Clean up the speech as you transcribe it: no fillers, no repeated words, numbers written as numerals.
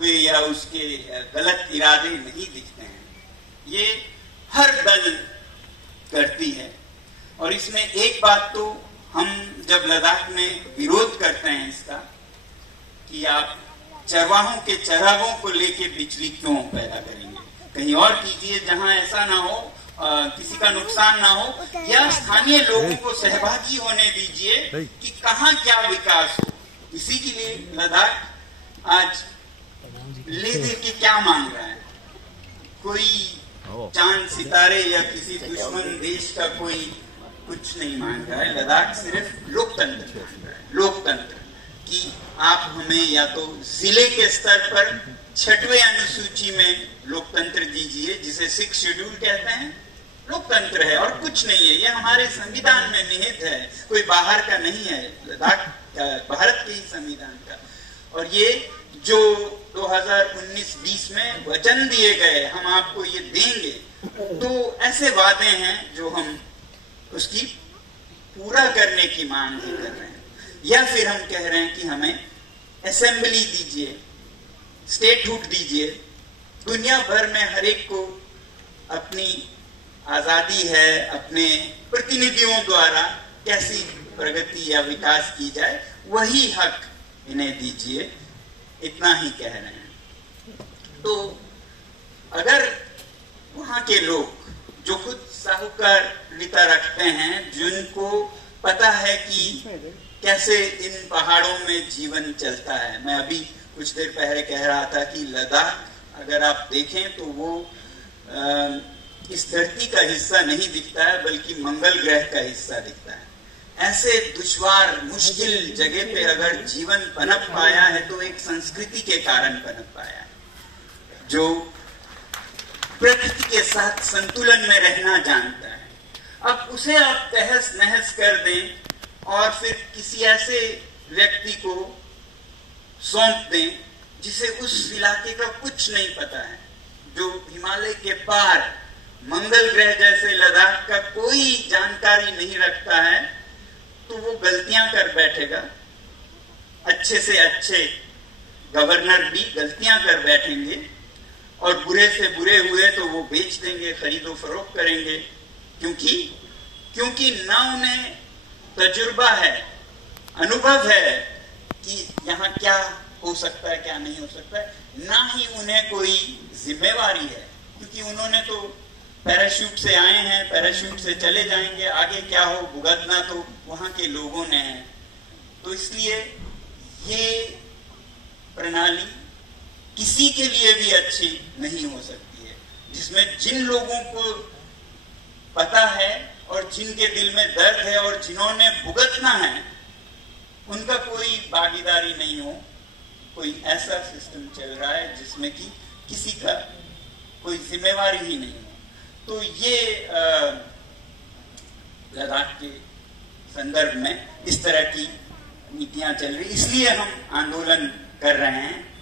मंसूबे या उसके गलत इरादे नहीं दिखते हैं। ये हर दल करती है। और इसमें एक बात तो हम जब लद्दाख में विरोध करते हैं इसका, कि आप चरवाहों के चरागों को लेके बिजली क्यों पैदा करेंगे, कहीं और कीजिए जहां ऐसा ना हो, किसी का नुकसान ना हो, या स्थानीय लोगों को सहभागी होने दीजिए कि कहां क्या विकास हो। इसी के लिए लद्दाख आज ले दे के क्या मांग रहा है, कोई चांद सितारे या किसी दुश्मन देश का कोई कुछ नहीं मांग रहा है। लद्दाख सिर्फ लोकतंत्र मांग रहा है, लोकतंत्र, कि आप हमें या तो जिले के स्तर पर 6वें अनुसूची में लोकतंत्र दीजिए, जिसे 6 शेड्यूल कहते हैं, लोकतंत्र है और कुछ नहीं है। ये हमारे संविधान में निहित है, कोई बाहर का नहीं है, लद्दाख भारत के ही संविधान का। और ये जो 2019-20 में वचन दिए गए, हम आपको ये देंगे, तो ऐसे वादे हैं जो हम उसकी पूरा करने की मांग ही कर रहे हैं। या फिर हम कह रहे हैं कि हमें असेंबली दीजिए, स्टेटहुड दीजिए। दुनिया भर में हर एक को अपनी आजादी है, अपने प्रतिनिधियों द्वारा कैसी प्रगति या विकास की जाए, वही हक इन्हें दीजिए, इतना ही कह रहे हैं। तो अगर वहां के लोग जो खुद साहूकारिता रखते हैं, जिनको पता है कि कैसे इन पहाड़ों में जीवन चलता है, मैं अभी कुछ देर पहले कह रहा था कि लद्दाख अगर आप देखें तो वो इस धरती का हिस्सा नहीं दिखता है, बल्कि मंगल ग्रह का हिस्सा दिखता है। ऐसे दुश्वार मुश्किल जगह पे अगर जीवन पनप पाया है तो एक संस्कृति के कारण पनप पाया है, जो प्रकृति के साथ संतुलन में रहना जानता है। अब उसे आप तहस नहस कर दें और फिर किसी ऐसे व्यक्ति को सौंप दें जिसे उस इलाके का कुछ नहीं पता है, जो हिमालय के पार मंगल ग्रह जैसे लद्दाख का कोई जानकारी नहीं रखता है, तो वो गलतियां कर बैठेगा। अच्छे से अच्छे गवर्नर भी गलतियां कर बैठेंगे, और बुरे से बुरे हुए तो वो बेच देंगे, खरीदो फरोख्त करेंगे, क्योंकि ना उन्हें तजुर्बा है, अनुभव है कि यहाँ क्या हो सकता है, क्या नहीं हो सकता है, ना ही उन्हें कोई जिम्मेवारी है, क्योंकि उन्होंने तो पैराशूट से आए हैं, पैराशूट से चले जाएंगे, आगे क्या हो भुगतना तो वहां के लोगों ने है। तो इसलिए ये प्रणाली किसी के लिए भी अच्छी नहीं हो सकती है, जिसमें जिन लोगों को पता है और जिनके दिल में दर्द है और जिन्होंने भुगतना है, उनका कोई भागीदारी नहीं हो। कोई ऐसा सिस्टम चल रहा है जिसमें कि किसी का कोई जिम्मेवारी ही नहीं हो। तो ये लद्दाख के संदर्भ में इस तरह की नीतियां चल रही, इसलिए हम आंदोलन कर रहे हैं।